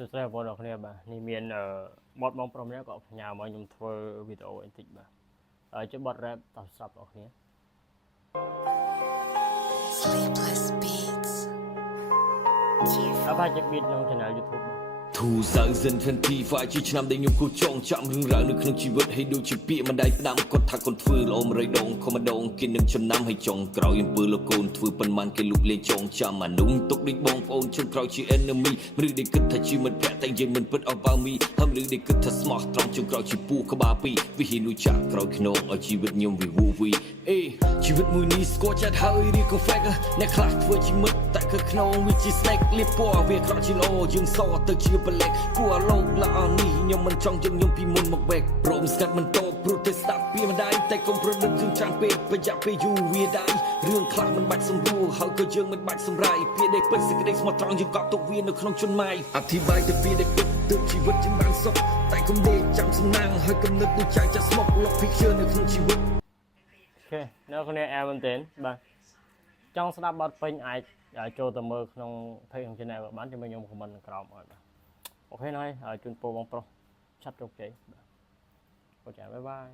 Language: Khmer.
សួស្តីបងប្អូនអរគ្នាបាទនេះមានបទបងប្រុសម្នាក់ក៏ផ្ញើមកខ្ញុំធ្វើវីដេអូបន្តិចបាទជាបទ rap តោះស្រាប់បងប្អូនគ្នា Sleepless Beats បាទជា beat ក្នុង channel YouTube 2025 ជាឆ្នាំដែលខ្ញុំគូចងចាំរឿងរ៉ាវនៅក្នុងជីវិតឲ្យដូចជាពាក្យម្ដាយផ្ដាំគាត់ថាគាត់ធ្វើល្អមរៃដងខំម្ដងគេនឹងចំណាំឲ្យចុងក្រោយអំពើលោកកូនធ្វើប៉ុន្មានគេលូកលេងចងចាំអានោះទុកដូចបងប្អូនជើងក្រោយជា enemy ឬដែលគិតថាជាមិត្តភក្តិតែយើងមិនពិតអបមីហើយឬដែលគិតថាស្មោះត្រង់ជើងក្រោយជាពូក្បាលពីរវិហ៊ានលុយចាក់ក្រោយខ្នងឲ្យជីវិតខ្ញុំវាវូវីជីវិតមួយនេះស្គាល់ចិត្តហើយរៀក fake អ្នកខ្លះធ្វើជាមិត្តតែគឺខ្នងវាជា snake លៀបពណ៌វាក្រក់ជាល្អយើងសទៅជាប្លែកគួរលោកល្អនេះខ្ញុំមិនចង់យើងខ្ញុំពីមុនមកបែកព្រមស្កាត់មិនតបព្រោះតែស្ដាប់ពីម្ដាយតែកុំប្រឌិតរឿងចាំពេកប្រយ័ត្នពេលយូរវាដៃរឿងខ្លះមិនបាច់សម្រួលហើយក៏យើងមិនបាច់សម្រាយពាក្យដែលពិតសេចក្តីស្មោះត្រង់យើងកប់ទុកវានៅក្នុងជនម៉ាយអធិប្បាយទៅពាក្យដែលពិតទើបជីវិតយើងបានសុខតែកុំដេកចាំសំណាងហើយកំណត់ដូចចាយចាស់ស្មុកលុក picture នៅក្នុងជីវិតអូខេនៅគ្នាអែមែនទេបាទចង់ស្ដាប់បទពេញអាចចូលទៅមើលក្នុង page ของ channel បានជាមួយខ្ញុំ comment ក្រោមឲ្យបាទអូខេហើយជូនពរបងប្រុសឆាប់ជោគជ័យបាទអូខេបាយបាយ